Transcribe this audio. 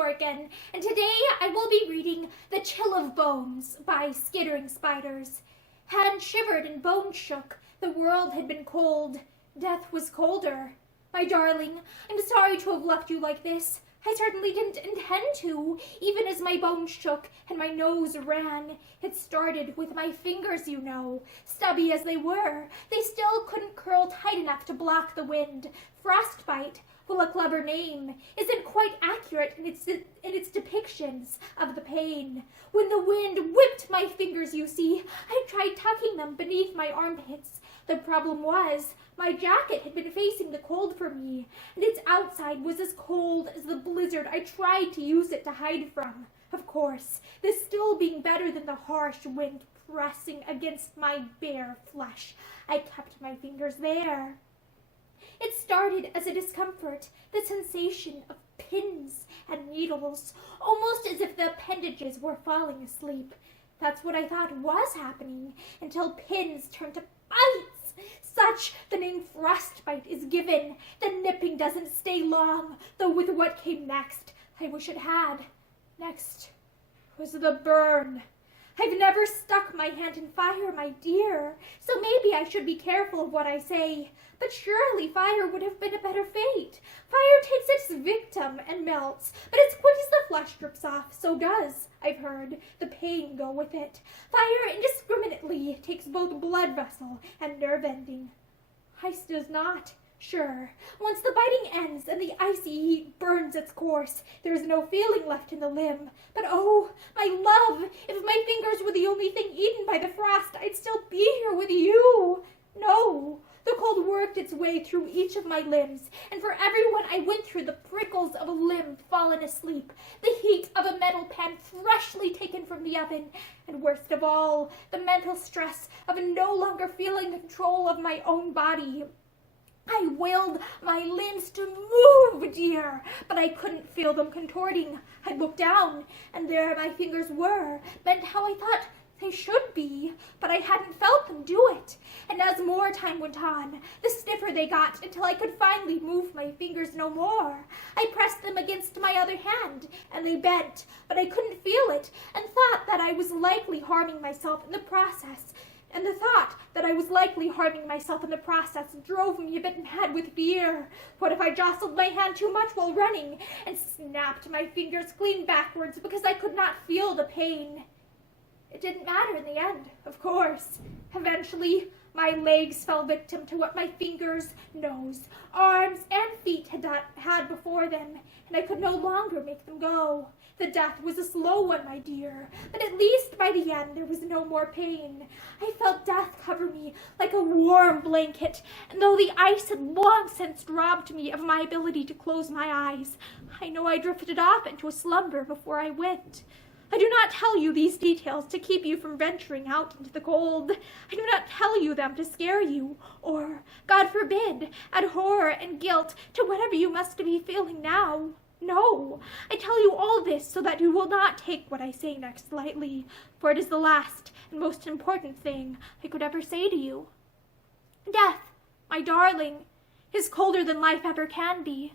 more again, and today I will be reading The Chill of Bones by Skittering Spiders. Hand shivered and bones shook, the world had been cold, death was colder. My darling, I'm sorry to have left you like this. I certainly didn't intend to, even as my bones shook and my nose ran. It started with my fingers, you know. Stubby as they were, they still couldn't curl tight enough to block the wind. Frostbite, well, a clever name, isn't quite accurate in its depictions of the pain. When the wind whipped my fingers, you see, I tried tucking them beneath my armpits. The problem was, my jacket had been facing the cold for me, and its outside was as cold as the blizzard I tried to use it to hide from. Of course, this still being better than the harsh wind pressing against my bare flesh, I kept my fingers there. It started as a discomfort, the sensation of pins and needles, almost as if the appendages were falling asleep. That's what I thought was happening, until pins turned to bites. Such the name frostbite is given. The nipping doesn't stay long, though with what came next, I wish it had. Next was the burn. I've never stuck my hand in fire, my dear, so maybe I should be careful of what I say. But surely fire would have been a better fate. Fire takes its victim and melts, but as quick as the flesh drips off, so does, I've heard, the pain go with it. Fire indiscriminately takes both blood vessel and nerve ending. Ice does not. Sure, once the biting ends and the icy heat burns its course, there is no feeling left in the limb. But oh, my love, if my fingers were the only thing eaten by the frost, I'd still be here with you. No, the cold worked its way through each of my limbs, and for everyone I went through the prickles of a limb fallen asleep, the heat of a metal pan freshly taken from the oven, and worst of all, the mental stress of no longer feeling control of my own body. I willed my limbs to move, dear, but I couldn't feel them contorting. I looked down, and there my fingers were, bent how I thought they should be, but I hadn't felt them do it. And as more time went on, the stiffer they got, until I could finally move my fingers no more. I pressed them against my other hand, and they bent, but I couldn't feel it, and thought that I was likely harming myself in the process. And the thought that I was likely harming myself in the process drove me a bit mad with fear. What if I jostled my hand too much while running and snapped my fingers clean backwards because I could not feel the pain? It didn't matter in the end, of course. Eventually, my legs fell victim to what my fingers, nose, arms, and feet had before them, and I could no longer make them go. The death was a slow one, my dear, but at least by the end there was no more pain. I felt death cover me like a warm blanket, and though the ice had long since robbed me of my ability to close my eyes, I know I drifted off into a slumber before I went. I do not tell you these details to keep you from venturing out into the cold. I do not tell you them to scare you, or, God forbid, add horror and guilt to whatever you must be feeling now. No, I tell you all this so that you will not take what I say next lightly, for it is the last and most important thing I could ever say to you. Death, my darling, is colder than life ever can be.